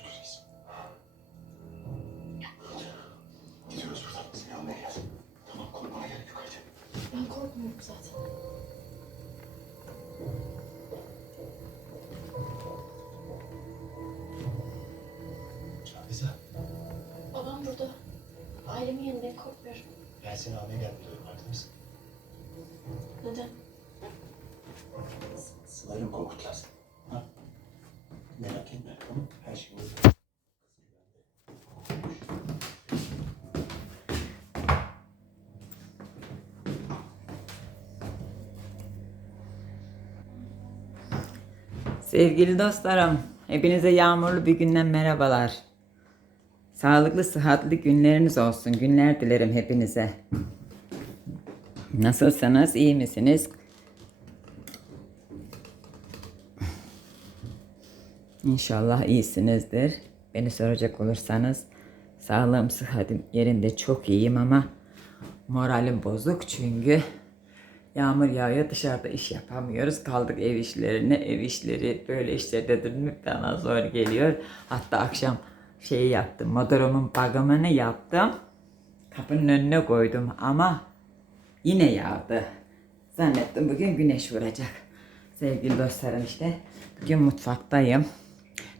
iyisin. Gidiyoruz buradan. Seni almaya geldim. Tamam korkmana gerek yok hadi. Ben korkmuyorum zaten. Hafize Babam burada. Ailemin yanındayım korkmuyorum. ben seni almaya geldim diyorum farkında mısın? Neden? Korkuttular seni? Ha? Merak etme tamam Her şey olur. Sevgili dostlarım, hepinize yağmurlu bir günden merhabalar. Sağlıklı, sıhhatli günleriniz olsun. Günler dilerim hepinize. Nasılsınız? iyi misiniz? İnşallah iyisinizdir. Beni soracak olursanız sağlığım, sıhhatim yerinde çok iyiyim ama moralim bozuk çünkü Yağmur yağıyor dışarıda iş yapamıyoruz. Kaldık ev işlerine. Ev işleri böyle işlerde durmak bana zor geliyor. Hatta akşam şeyi yaptım. Motorumun bakımını yaptım. Kapının önüne koydum ama yine yağdı. Zannettim bugün güneş vuracak. Sevgili dostlarım işte bugün mutfaktayım.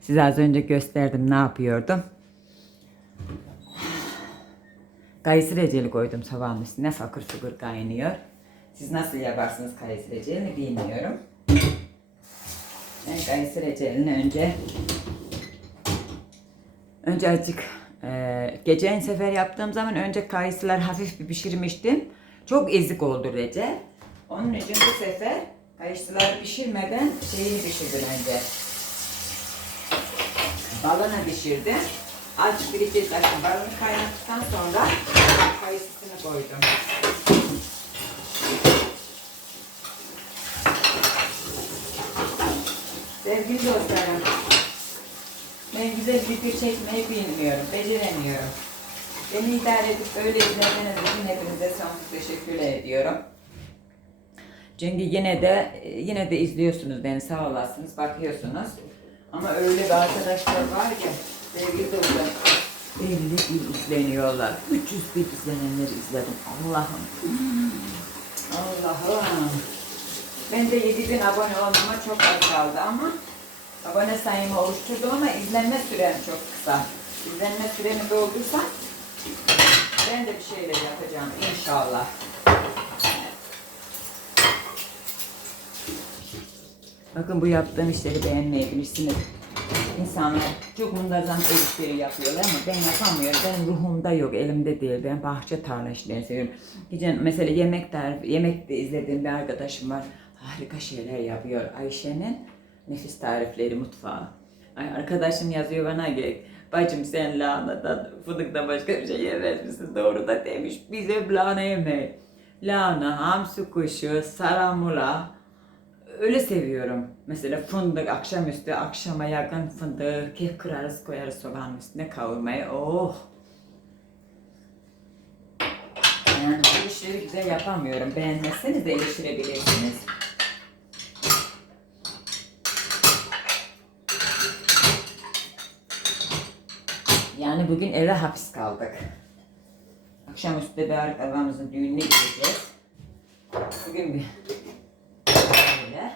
Size az önce gösterdim ne yapıyordum. Kayısı receli koydum tavağın üstüne fakır fukur kaynıyor. Siz nasıl yaparsınız kayısı reçelini bilmiyorum. Ben kayısı reçelini önce önce azıcık e, geçen sefer yaptığım zaman önce kayısılar hafif bir pişirmiştim. Çok ezik oldu recel. Onun için bu sefer kayısıları pişirmeden şeyini pişirdim önce. Balını pişirdim. Azıcık bir iki dakika balını kaynattıktan sonra kayısısını koydum. Sevgili dostlarım, ben güzel video çekmeyi bilmiyorum, beceremiyorum. Beni idare edip böyle izlediğiniz için hepinize sonsuz teşekkür ediyorum. Çünkü yine de yine de izliyorsunuz beni sağ olasınız, bakıyorsunuz. Ama öyle bir arkadaşlar var ki sevgili dostlar 50 bin izleniyorlar. 300 bin izlenenleri izledim. Allah'ım. Allah'ım. Ben de 7000 abone olmama çok az kaldı ama abone sayımı oluşturdum ama izlenme sürem çok kısa. İzlenme süremi doldursa ben de bir şeyler yapacağım inşallah. Bakın bu yaptığım işleri beğenmeyebilirsiniz. İnsanlar çok muntazam el işleri yapıyorlar ama ben yapamıyorum. Benim ruhumda yok, elimde değil. Ben bahçe tarla işlerini seviyorum. Geçen mesela yemek tarifi, yemek de izlediğim bir arkadaşım var. Harika şeyler yapıyor. Ayşe'nin nefis tarifleri mutfağı. Ay, arkadaşım yazıyor bana ki bacım sen lahanadan fındıktan başka bir şey yemez misin? Doğru da demiş. Bize lahana yemeyin. Lahana, hamsi kuşu, saramula, öyle seviyorum. Mesela fındık akşamüstü, akşama yakın fındık, kek kırarız koyarız sobanın üstüne kavurmayı. Oh! Yani bu işleri güzel yapamıyorum. Beğenmezseniz de eleştirebilirsiniz. Bugün eve hapis kaldık. Akşamüstü bir arkadaşımızın düğününe gideceğiz. Bugün bir böyle.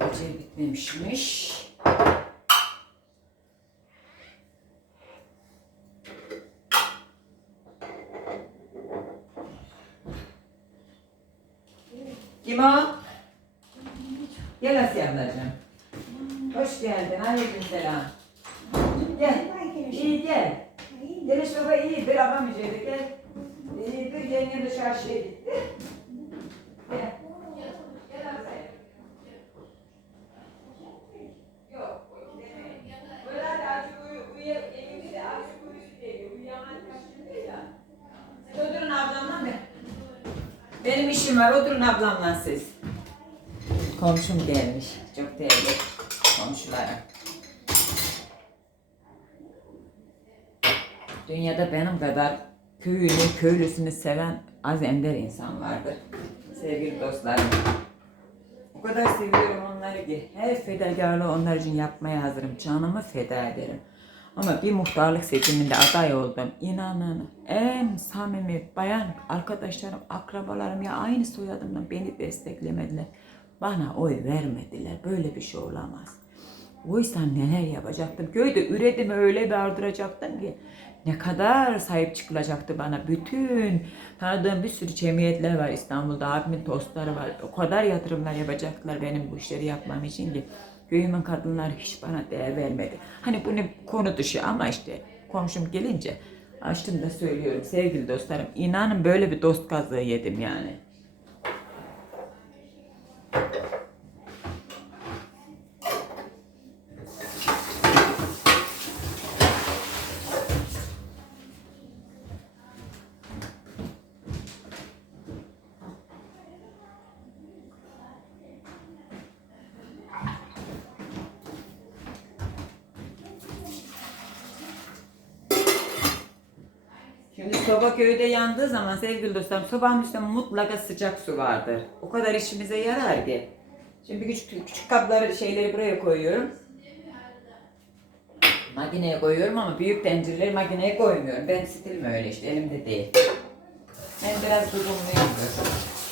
Acele bitmemişmiş. Kim o? Gel Asiye ablacığım. Hoş geldin. Aleyküm selam. Gel. İyi gel. Deniz baba iyidir. Abam içeride gel. İyidir. Yenge de çarşıya gitti. Gel. Gel Asiye. Yok. demeyin. Böyle hadi azıcık uyu. Uyu. Evimiz de azıcık uyusu geliyor. Uyuyaman kaçtı ya. Siz oturun ablamla mı? Benim işim var. Oturun ablamla siz. Komşum gelmiş. Çok değerli. komşulara. Dünyada benim kadar köyünü, köylüsünü seven az ender insan vardır. Sevgili dostlarım. O kadar seviyorum onları ki her fedakarlığı onlar için yapmaya hazırım. Canımı feda ederim. Ama bir muhtarlık seçiminde aday oldum. İnanın en samimi bayan arkadaşlarım, akrabalarım ya aynı soyadımdan beni desteklemediler. Bana oy vermediler. Böyle bir şey olamaz. Oysa neler yapacaktım. Köyde üretimi öyle bir ardıracaktım ki ne kadar sahip çıkılacaktı bana. Bütün tanıdığım bir sürü cemiyetler var İstanbul'da. Abimin tostları var. O kadar yatırımlar yapacaklar benim bu işleri yapmam için ki. Köyümün kadınları hiç bana değer vermedi. Hani bu ne konu dışı ama işte komşum gelince açtım da söylüyorum sevgili dostlarım. inanın böyle bir dost kazığı yedim yani. Şimdi soba köyde yandığı zaman sevgili dostlarım sobanın üstünde mutlaka sıcak su vardır. O kadar işimize yarar ki. Şimdi küçük, küçük kapları şeyleri buraya koyuyorum. Makineye koyuyorum ama büyük tencereleri makineye koymuyorum. Ben stilim öyle işte elimde değil. Ben biraz durumluyum.